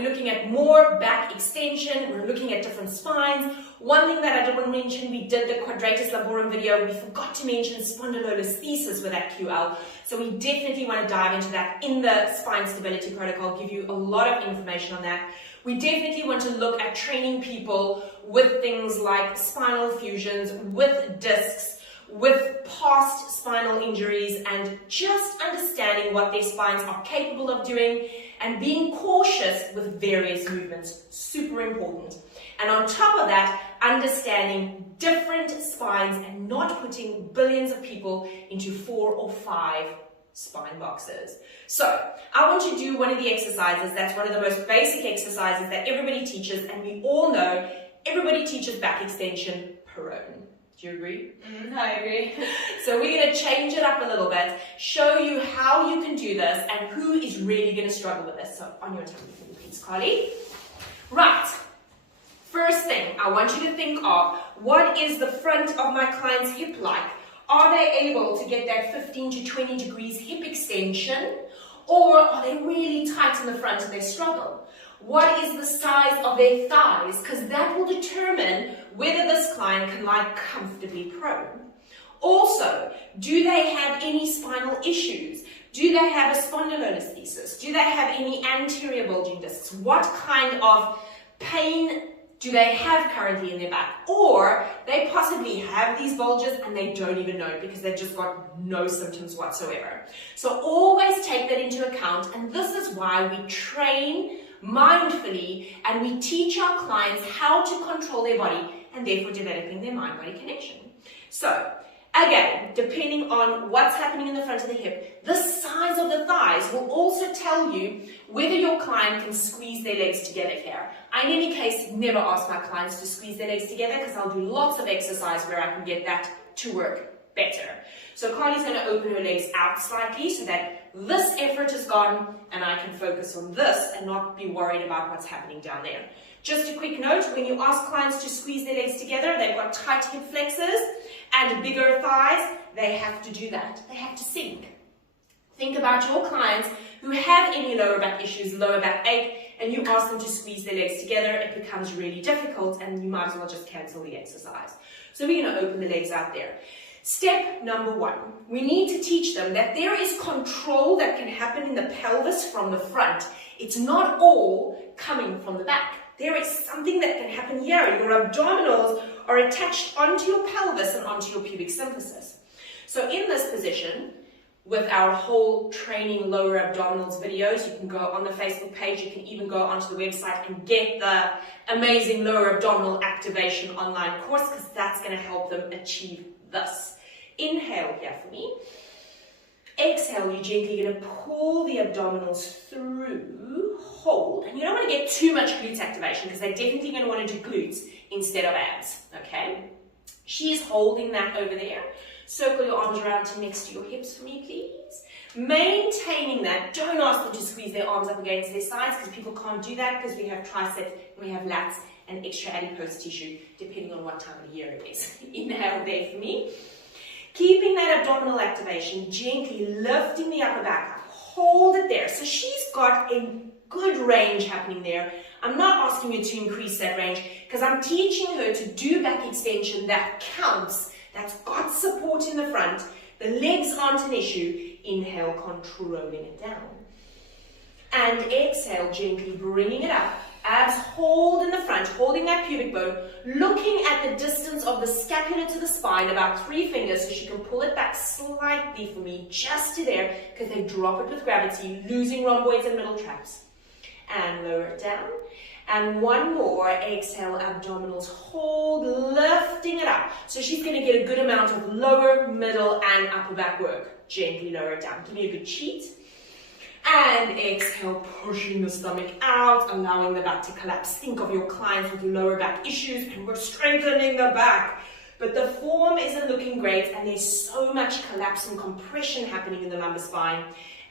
we're looking at more back extension, we're looking at different spines. One thing that I did want to mention, we did the quadratus lumborum video, we forgot to mention spondylolisthesis with that QL, so we definitely want to dive into that in the spine stability protocol, give you a lot of information on that. We definitely want to look at training people with things like spinal fusions, with discs, with past spinal injuries, and just understanding what their spines are capable of doing and being cautious with various movements. Super important. And on top of that, understanding different spines and not putting billions of people into 4 or 5 spine boxes. So I want you to do one of the exercises. That's one of the most basic exercises that everybody teaches, and we all know everybody teaches back extension prone. Do you agree? I agree. So we're going to change it up a little bit, show you how you can do this and who is really going to struggle with this. So on your tummy, please, Carly. Right. First thing, I want you to think of, what is the front of my client's hip like? Are they able to get that 15 to 20 degrees hip extension, or are they really tight in the front and they struggle? What is the size of their thighs? Because that will determine whether this client can lie comfortably prone. Also, do they have any spinal issues? Do they have a spondylolisthesis? Do they have any anterior bulging discs? What kind of pain do they have currently in their back? Or they possibly have these bulges and they don't even know because they've just got no symptoms whatsoever. So always take that into account, and this is why we train mindfully and we teach our clients how to control their body and therefore developing their mind-body connection. So again, depending on what's happening in the front of the hip, the size of the thighs will also tell you whether your client can squeeze their legs together here. I, in any case, never ask my clients to squeeze their legs together because I'll do lots of exercise where I can get that to work better. So Carly's going to open her legs out slightly so that this effort is gone and I can focus on this and not be worried about what's happening down there. Just a quick note, when you ask clients to squeeze their legs together, they've got tight hip flexors and bigger thighs, they have to do that. They have to sink. Think about your clients who have any lower back issues, lower back ache, and you ask them to squeeze their legs together, it becomes really difficult and you might as well just cancel the exercise. So we're going to open the legs out there. Step number 1, we need to teach them that there is control that can happen in the pelvis from the front. It's not all coming from the back. There is something that can happen here. Your abdominals are attached onto your pelvis and onto your pubic symphysis. So in this position, with our whole training lower abdominals videos, you can go on the Facebook page, you can even go onto the website and get the amazing lower abdominal activation online course, because that's going to help them achieve this. Inhale here for me. Exhale, you're gently going to pull the abdominals through, hold, and you don't want to get too much glute activation because they're definitely going to want to do glutes instead of abs, okay? She's holding that over there. Circle your arms around to next to your hips for me, please. Maintaining that. Don't ask them to squeeze their arms up against their sides because people can't do that because we have triceps, we have lats, and extra adipose tissue, depending on what time of the year it is. Inhale there for me. Keeping that abdominal activation, gently lifting the upper back up. Hold it there. So she's got a good range happening there. I'm not asking you to increase that range because I'm teaching her to do back extension that counts, that's got support in the front. The legs aren't an issue. Inhale, controlling it down. And exhale, gently bringing it up. Abs hold in the front, holding that pubic bone, looking at the distance of the scapula to the spine, about 3 fingers, so she can pull it back slightly for me, just to there, because they drop it with gravity, losing rhomboids and middle traps. And lower it down. And one more, exhale, abdominals, hold, lifting it up. So she's going to get a good amount of lower, middle, and upper back work. Gently lower it down. Give me a good cheat. And exhale, pushing the stomach out, allowing the back to collapse. Think of your clients with lower back issues, and we're strengthening the back. But the form isn't looking great, and there's so much collapse and compression happening in the lumbar spine.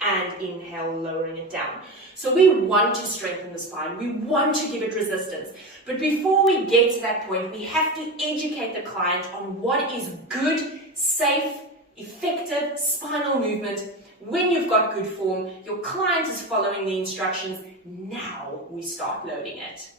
And inhale, lowering it down. So we want to strengthen the spine. We want to give it resistance. But before we get to that point, we have to educate the client on what is good, safe, effective spinal movement When you've got good form, your client is following the instructions, now we start loading it.